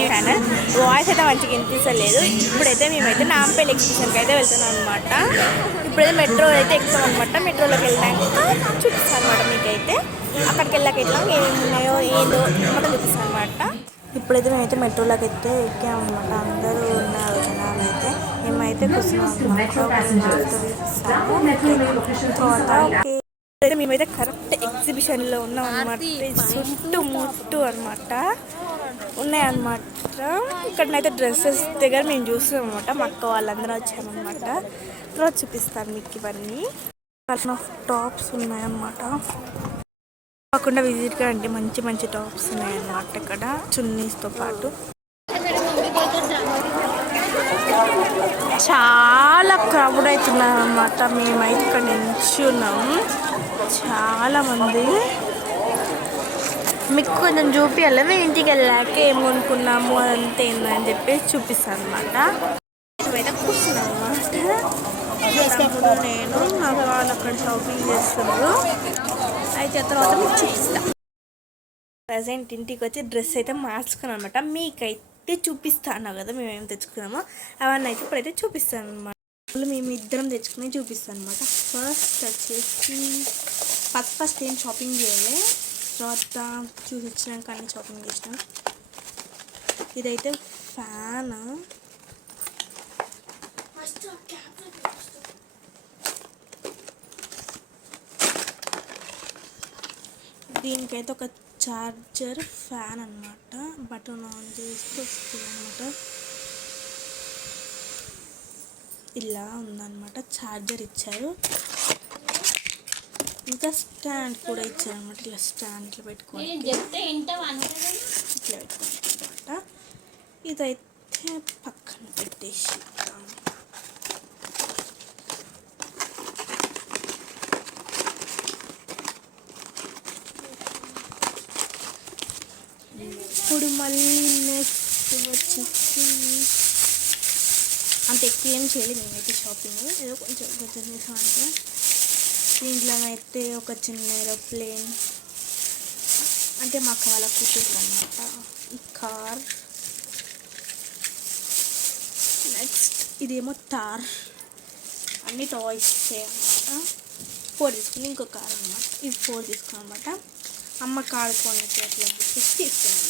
Channel voice అయితే మంచిగా వినిపించలేదు. ఇప్పుడైతే మేమైతే నాంపల్లి ఎగ్జిబిషన్కి అయితే వెళ్తున్నాం అనమాట. ఇప్పుడైతే మెట్రో అయితే ఎక్కుతాం అనమాట. మెట్రోలోకి వెళ్ళాక చూపిస్తాను అనమాట. మీకైతే అక్కడికి వెళ్ళాక ఎట్లా ఏమేమి ఉన్నాయో ఏందో మొత్తం చూపిస్తాను అనమాట. ఇప్పుడైతే మేమైతే మెట్రోలోకి అయితే ఎక్కామన్నమాట. అందరూ ఉన్నారు జనాలు అయితే. మేమైతే కూర్చున్నాం అయితే మేమైతే కరెక్ట్ ఎగ్జిబిషన్లో ఉన్నాం అనమాట. చుట్టూ అనమాట ఉన్నాయన్నమాట. ఇక్కడనైతే డ్రెస్సెస్ దగ్గర మేము చూస్తాం అనమాట. మా అక్క వాళ్ళందరూ వచ్చామన్నమాట. తర్వాత చూపిస్తాను మీకు ఇవన్నీ. టాప్స్ ఉన్నాయన్నమాట. కాకుండా విజిట్గా అంటే మంచి మంచి టాప్స్ ఉన్నాయన్నమాట. ఇక్కడ చున్నీస్తో పాటు చాలా క్రౌడ్ అవుతున్నారు అన్నమాట. మేమైతే ఇక్కడ నిల్చున్నాం. చాలామంది మీకు కొంచెం చూపించాలి. మేము ఇంటికి వెళ్ళాక ఏం కొనుక్కున్నాము అదంతా ఏందని చెప్పేసి చూపిస్తాను అనమాట. మేమైతే కూర్చున్నాం అనమాట. నేను మా వాళ్ళు అక్కడ షాపింగ్ చేస్తున్నారు. అయితే తర్వాత మీకు చూపిస్తాను. ప్రజెంట్ ఇంటికి వచ్చి డ్రెస్ అయితే మార్చుకున్నాను అనమాట. మీకైతే చూపిస్తాను కదా మేమేం తెచ్చుకున్నామో అవన్నీ అయితే ఇప్పుడైతే చూపిస్తాను అనమాట. మేము ఇద్దరం తెచ్చుకుని చూపిస్తాను అనమాట. ఫస్ట్ వచ్చేసి ఫస్ట్ ఏం షాపింగ్ చేయాలి. తర్వాత చూసి వచ్చినాక అన్ని షాపింగ్ చేసినాం. ఇదైతే ఫ్యాన్. దీనికైతే ఒక చార్జర్ ఫ్యాన్ అన్నమాట. బటన్ ఆన్ చేస్తే వస్తుంది అన్నమాట. ఇలా ఉందన్నమాట. చార్జర్ ఇచ్చారు. ఇంకా స్టాండ్ కూడా ఇచ్చారు అనమాట. ఇలా స్టాండ్ ఇట్లా పెట్టుకోవాలి. ఇట్లా పెట్టుకోవాలి అనమాట. ఇదైతే పక్కన పెట్టేసి ఇప్పుడు మళ్ళీ నెక్స్ట్ వచ్చేసి అంత ఎక్కువ ఏం చేయలేదు మేమైతే షాపింగ్. ఏదో కొంచెం చేసామంటే దీంట్లోనైతే ఒక చిన్న ఏరోప్లేన్ అంటే మా అక్క వాళ్ళ కూతురు అనమాట. ఈ కార్. నెక్స్ట్ ఇదేమో తార్. అన్ని టాయ్స్ అనమాట. 4 తీసుకుని ఇంకో కార్ అనమాట. ఇది 4 తీసుకున్నాం అనమాట. అమ్మ కార్ కొనకి అట్లా తీసుకున్నాం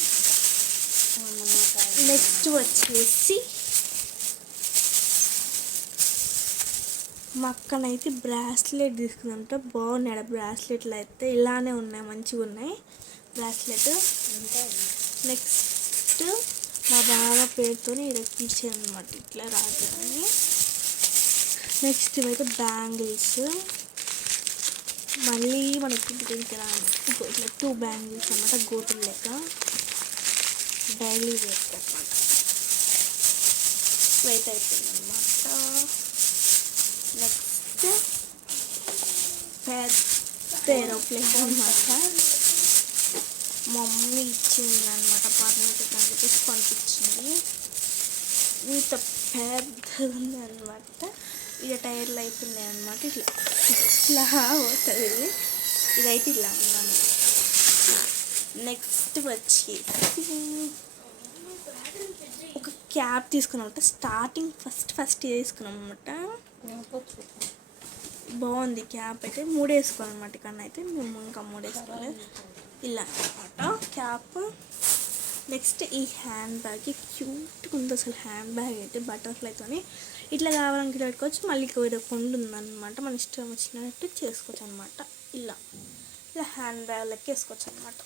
అనమాట. నెక్స్ట్ వచ్చేసి మా అక్కనైతే బ్రాస్లెట్ తీసుకుందంట. బాగున్నాయి బ్రాస్లెట్లు అయితే. ఇలానే ఉన్నాయి, మంచిగా ఉన్నాయి బ్రాస్లెట్. నెక్స్ట్ మా బావ పేరుతో ఇచ్చాను అనమాట. ఇట్లా రాజని. నెక్స్ట్ ఇవైతే బ్యాంగిల్స్. మళ్ళీ మనకి ఇంకా ఇట్లా 2 బ్యాంగిల్స్ అనమాట. గోటులు లెక్క డైలీ వేర్ అనమాట. వెయిట్ అయిపోయింది అనమాట. నెక్స్ట్ పెద్ద ఏరోప్లేన్ అనమాట. మమ్మీ ఇచ్చింది అనమాట. పర్మిషన్ అని చెప్పేసి పంపించింది. ఇంత పెద్దది ఉంది అనమాట. ఇక టైర్లు అవుతున్నాయి అనమాట. ఇట్లా పోతుంది. ఇదైతే ఇలా ఉందన్నమాట. నెక్స్ట్ వచ్చి ఒక క్యాప్ తీసుకున్నాం అనమాట. స్టార్టింగ్ ఫస్ట్ తీసుకున్నాం అనమాట. బాగుంది క్యాప్ అయితే. 3 వేసుకోవాలి అనమాట. ఇక్కడ అయితే మేము ఇంకా 3 వేసుకోవాలి. ఇలా అనమాట క్యాప్. నెక్స్ట్ ఈ హ్యాండ్ బ్యాగ్ క్యూట్గా ఉంది అసలు. హ్యాండ్ బ్యాగ్ అయితే బటర్ఫ్లైతోని ఇట్లా కావాలని ఇట్లా పెట్టుకోవచ్చు. మళ్ళీ వేరే కొండు ఉందన్నమాట. మన ఇష్టం వచ్చినట్టు చేసుకోవచ్చు అనమాట. ఇలా హ్యాండ్ బ్యాగ్ లెక్క వేసుకోవచ్చు అనమాట.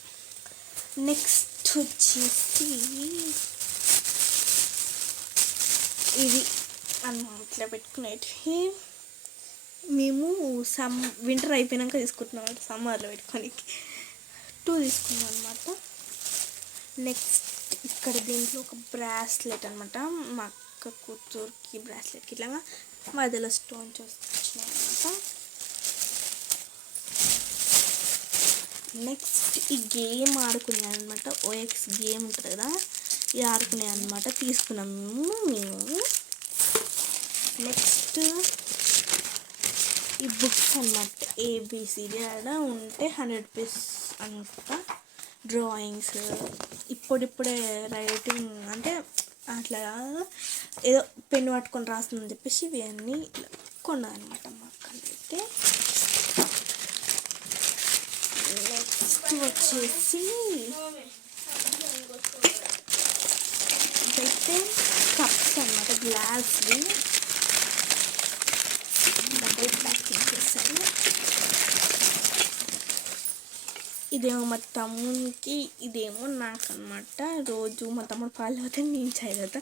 నెక్స్ట్ వచ్చేసి ఇది అన్నమాట. ఇట్లా పెట్టుకునేటివి మేము వింటర్ అయిపోయినాక తీసుకుంటున్నాం అనమాట. సమ్మర్లో పెట్టుకోనికి 2 తీసుకున్నాం అనమాట. నెక్స్ట్ ఇక్కడ దీంట్లో ఒక బ్రాస్లెట్ అనమాట. మా అక్క కూతురుకి బ్రాస్లెట్కి ఇట్లా మధ్యలో స్టోన్స్ వచ్చినాయి అనమాట. నెక్స్ట్ ఈ గేమ్ ఆడుకునే అనమాట. OX గేమ్ ఉంటుంది కదా, ఇది ఆడుకునే అనమాట. తీసుకున్నాం మేము. నెక్స్ట్ ఈ బుక్స్ అనమాట. ABCD ఆడ ఉంటే 100 రూపీస్ అనమాట. డ్రాయింగ్స్, ఇప్పుడిప్పుడే రైటింగ్ అంటే అట్లా ఏదో పెన్ను పట్టుకొని రాస్తుందని చెప్పేసి ఇవన్నీ కొన్నాను అనమాట మా అక్కనైతే. నెక్స్ట్ వచ్చేసి ఇదైతే కప్స్ అనమాట, గ్లాస్వి డబుల్ ప్యాకింగ్ చేశాను. ఇదేమో మా తమ్మునికి, ఇదేమో నాకు అనమాట. రోజు మా తమ్ముడు పాలు అవుతాయి, నేను చాయ్ తాగుతా,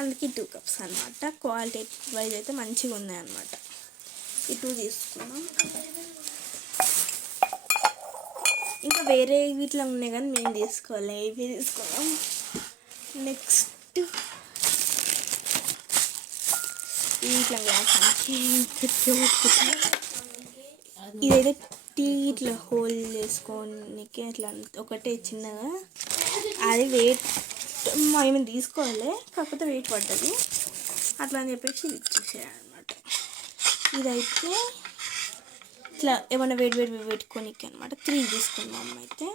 అందుకే 2 కప్స్ అనమాట. క్వాలిటీ వైజ్ అయితే మంచిగా ఉన్నాయి అనమాట. ఈ 2 తీసుకున్నాం. ఇంకా వేరే వీటిలో ఉన్నాయి కానీ మేము తీసుకోవాలి, ఇవి తీసుకున్నాం. నెక్స్ట్ వీటిలో గ్లాస్ ఇదైతే టీ ఇట్లా హోల్ చేసుకోనికి అట్లా ఒకటే చిన్నగా, అది వెయిట్ మేము తీసుకోవాలి కాకపోతే వెయిట్ పడ్డది అట్లా అని చెప్పేసి ఇది ఇచ్చేసేయాలన్నమాట. ఇదైతే ఇట్లా ఏమైనా వేడి పెట్టుకోనికి అనమాట. 3 తీసుకున్నాం అయితే.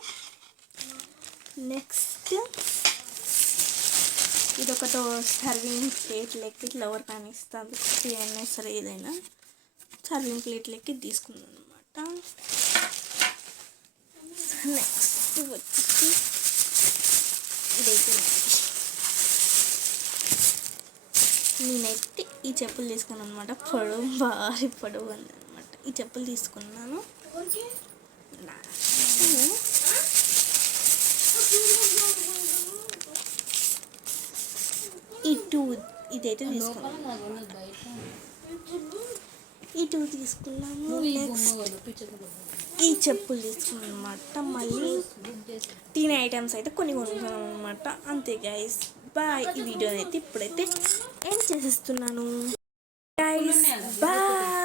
నెక్స్ట్ ఇదొకటి సర్వింగ్ ప్లేట్ లెక్క ఇట్లా ఎవరు కానీ ఇస్తుంది, ఏమైనా సరే ఏదైనా సర్వింగ్ ప్లేట్ లెక్క తీసుకున్నాం అనమాట. నెక్స్ట్ వచ్చి ఇదైతే నేనైతే ఈ చెప్పులు తీసుకున్నాను అనమాట. భారీ పొడవు ఉంది అనమాట. ఈ చెప్పులు తీసుకున్నాను. ఇదైతే తీసుకున్నాను, ఈ 2 తీసుకున్నాము. నెక్స్ట్ ఈ చెప్పులు తీసుకున్నాం అనమాట. మళ్ళీ తినే ఐటమ్స్ అయితే కొన్ని కొనుక్కున్నాం అనమాట. అంతే గైస్, బాయ్. ఈ వీడియో అయితే ఇప్పుడైతే ఎండ్ చేసేస్తున్నాను గైస్, బాయ్.